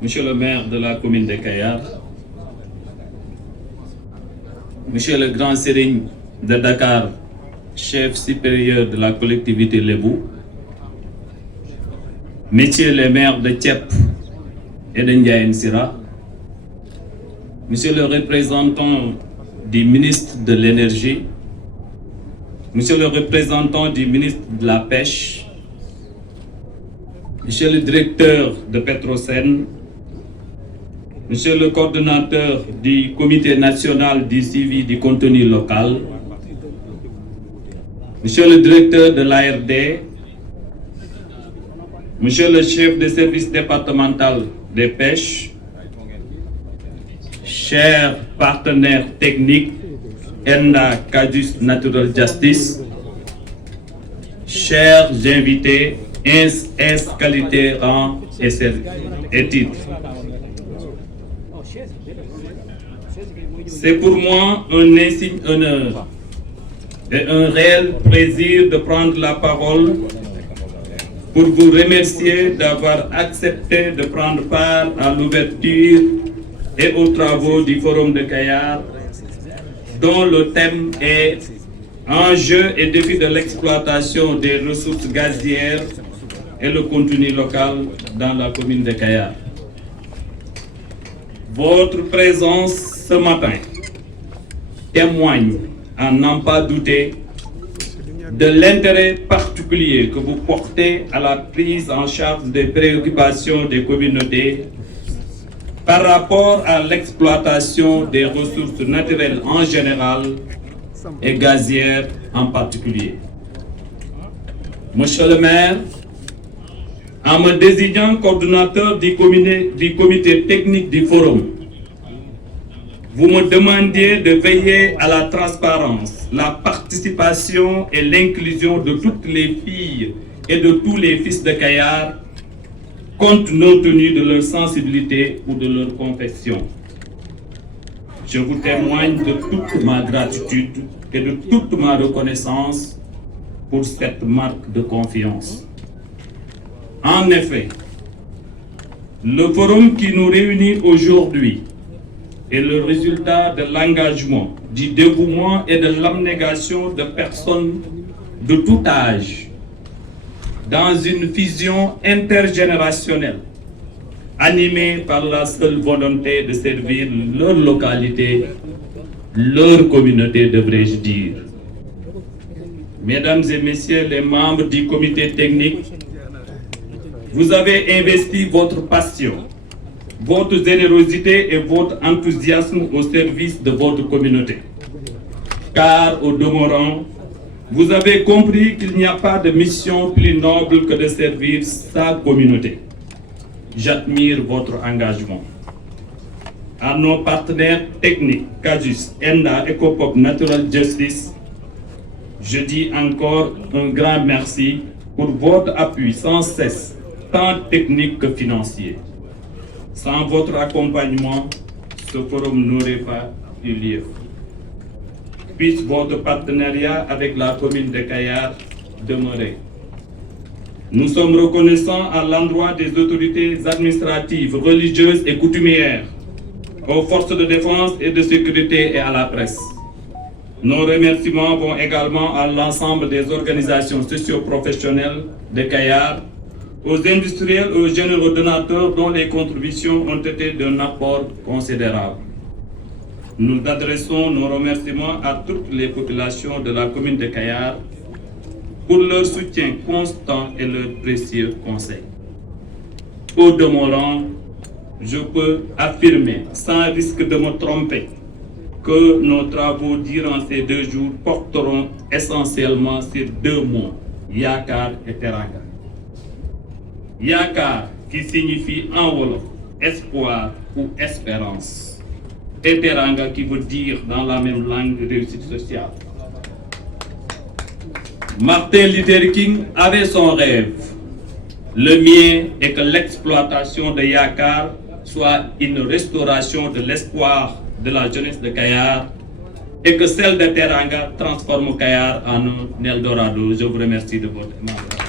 Monsieur le maire de la commune de Kayar, Monsieur le grand Serigne de Dakar, chef supérieur de la collectivité Lébou, Messieurs les maires de Thiep et de Ndiaye Sira, Monsieur le représentant du ministre de l'Énergie, Monsieur le représentant du ministre de la Pêche, Monsieur le directeur de Petrosen, Monsieur le coordonnateur du Comité national du suivi du contenu local, Monsieur le directeur de l'ARD, Monsieur le chef de service départemental des pêches, chers partenaires techniques, ENDA Cadus Natural Justice, chers invités, ins qualité, rang et titres. C'est pour moi un insigne honneur et un réel plaisir de prendre la parole pour vous remercier d'avoir accepté de prendre part à l'ouverture et aux travaux du Forum de Kayar, dont le thème est Enjeux et défis de l'exploitation des ressources gazières et le contenu local dans la commune de Kayar. Votre présence ce matin témoigne, à n'en pas douter, de l'intérêt particulier que vous portez à la prise en charge des préoccupations des communautés par rapport à l'exploitation des ressources naturelles en général et gazières en particulier. Monsieur le maire, en me désignant coordonnateur du comité technique du forum, vous me demandiez de veiller à la transparence, la participation et l'inclusion de toutes les filles et de tous les fils de Kayar, compte non tenu de leur sensibilité ou de leur confession. Je vous témoigne de toute ma gratitude et de toute ma reconnaissance pour cette marque de confiance. En effet, le forum qui nous réunit aujourd'hui est le résultat de l'engagement, du dévouement et de l'abnégation de personnes de tout âge dans une vision intergénérationnelle animée par la seule volonté de servir leur localité, leur communauté, devrais-je dire. Mesdames et messieurs les membres du comité technique, vous avez investi votre passion, votre générosité et votre enthousiasme au service de votre communauté. Car au demeurant, vous avez compris qu'il n'y a pas de mission plus noble que de servir sa communauté. J'admire votre engagement. À nos partenaires techniques, CAJUS, ENDA, EcoPop, Natural Justice, je dis encore un grand merci pour votre appui sans cesse, tant technique que financier. Sans votre accompagnement, ce forum n'aurait pas eu lieu. Puisse votre partenariat avec la commune de Kayar demeurer. Nous sommes reconnaissants à l'endroit des autorités administratives, religieuses et coutumières, aux forces de défense et de sécurité et à la presse. Nos remerciements vont également à l'ensemble des organisations socio-professionnelles de Kayar, aux industriels et aux généraux donateurs dont les contributions ont été d'un apport considérable. Nous adressons nos remerciements à toutes les populations de la commune de Kayar pour leur soutien constant et leurs précieux conseils. Au demeurant, je peux affirmer, sans risque de me tromper, que nos travaux durant ces 2 jours porteront essentiellement sur 2 mots, Yakar et Teranga. Yakar qui signifie en wolof espoir ou espérance, et Teranga qui veut dire dans la même langue réussite sociale. Martin Luther King avait son rêve. Le mien est que l'exploitation de Yakar soit une restauration de l'espoir de la jeunesse de Kayar et que celle de Teranga transforme Kayar en un Eldorado. Je vous remercie de votre attention.